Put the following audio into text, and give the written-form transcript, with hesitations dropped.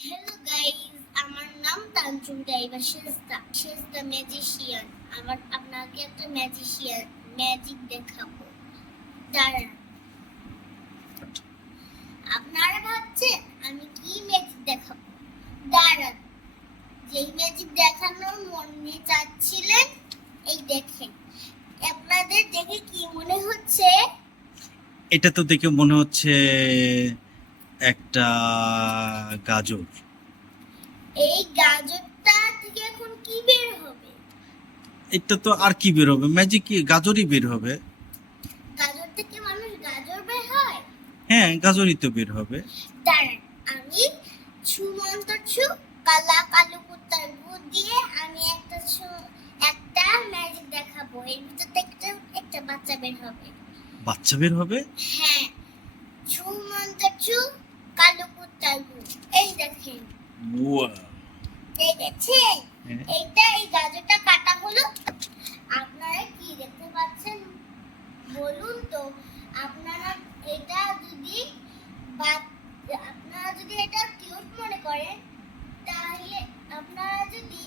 Hello guys, আমার নাম তানজুম টাইবা সেজদা ম্যাজিশিয়ান। আপনাকে একটা ম্যাজিক দেখাবো। দাঁড়ান, আপনারা ভাবছেন আমি কি ম্যাজিক দেখাবো? দাঁড়ান, যেই ম্যাজিক দেখানোর মনে চাচ্ছিলেন এই দেখেন। আপনাদের দেখে কি মনে হচ্ছে? এটা তো দেখে মনে হচ্ছে একটা গাজর। এই গাজরটা থেকে এখন কি বের হবে? এটা তো আর কি বের হবে? ম্যাজিক কি গাজরই বের হবে? গাজর থেকে মানুষ গাজর বের হয়? হ্যাঁ, গাজরই তো বের হবে। দাঁড়ান, আমি ছুমন্তর ছু কালা কালো কুত্তার গু দিয়ে আমি একটা ম্যাজিক দেখাবো। এর ভিতর থেকে একটা বাচ্চা বের হবে। বাচ্চা বের হবে? হ্যাঁ, ছুমন্তর ছু কালো কুত্তার গু। এই দেখেন, ওয়াও! দেখেছেন? হ্যাঁ। এই গাজরটা কাটা হলো। আপনারা কি দেখতে পাচ্ছেন বলুন তো? আপনারা এটা যদি আপনারা যদি এটা কিউট মনে করেন, তাহলে আপনারা যদি